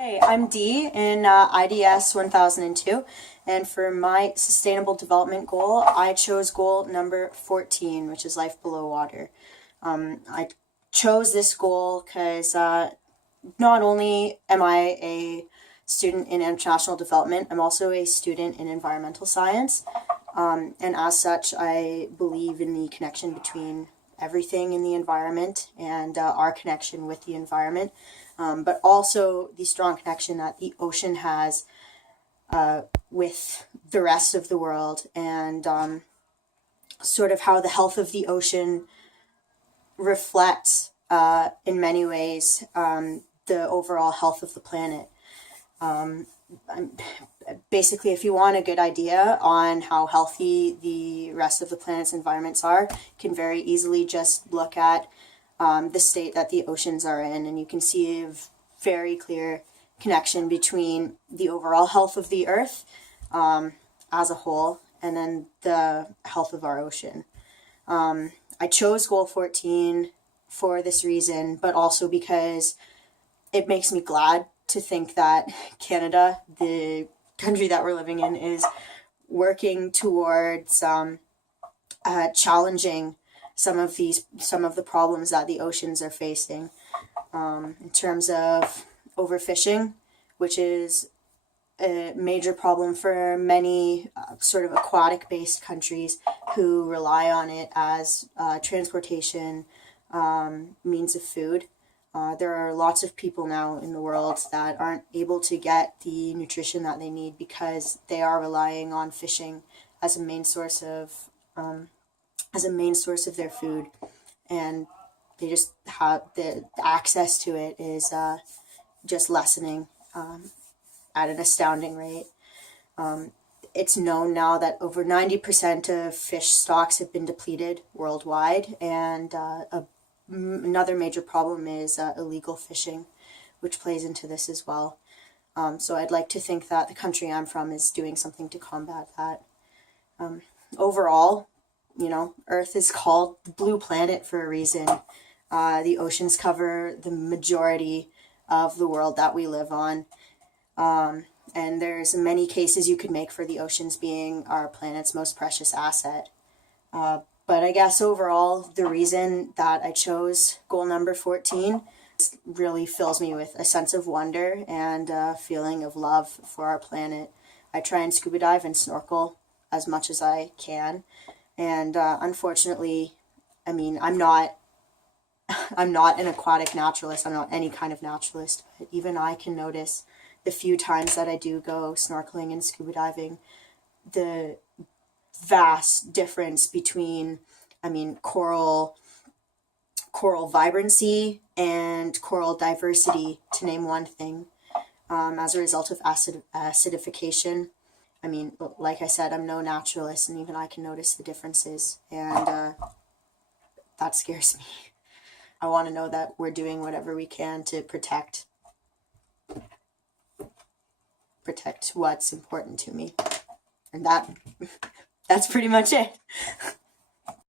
Hey, I'm Dee in IDS 1002, and for my sustainable development goal, I chose goal number 14, which is life below water. I chose this goal because not only am I a student in international development, I'm also a student in environmental science, and as such, I believe in the connection between everything in the environment and our connection with the environment, but also the strong connection that the ocean has with the rest of the world, and sort of how the health of the ocean reflects, in many ways, the overall health of the planet. Basically, if you want a good idea on how healthy the rest of the planet's environments are, you can very easily just look at the state that the oceans are in, and you can see a very clear connection between the overall health of the Earth as a whole and then the health of our ocean. I chose goal 14 for this reason, but also because it makes me glad to think that Canada, the country that we're living in, is working towards challenging some of the problems that the oceans are facing, in terms of overfishing, which is a major problem for many sort of aquatic based countries who rely on it as transportation means of food. There are lots of people now in the world that aren't able to get the nutrition that they need because they are relying on fishing as a main source of their food, and they just have the access to it is just lessening at an astounding rate. It's known now that over 90% of fish stocks have been depleted worldwide, and another major problem is illegal fishing, which plays into this as well. So I'd like to think that the country I'm from is doing something to combat that. Overall, Earth is called the blue planet for a reason. The oceans cover the majority of the world that we live on. And there's many cases you could make for the oceans being our planet's most precious asset. But I guess overall, the reason that I chose goal number 14 really fills me with a sense of wonder and a feeling of love for our planet. I try and scuba dive and snorkel as much as I can. And unfortunately, I'm not an aquatic naturalist. I'm not any kind of naturalist. But even I can notice the few times that I do go snorkeling and scuba diving, the vast difference between, coral vibrancy and coral diversity, to name one thing, as a result of acidification. Like I said, I'm no naturalist, and even I can notice the differences, and that scares me. I want to know that we're doing whatever we can to protect what's important to me, and that's pretty much it.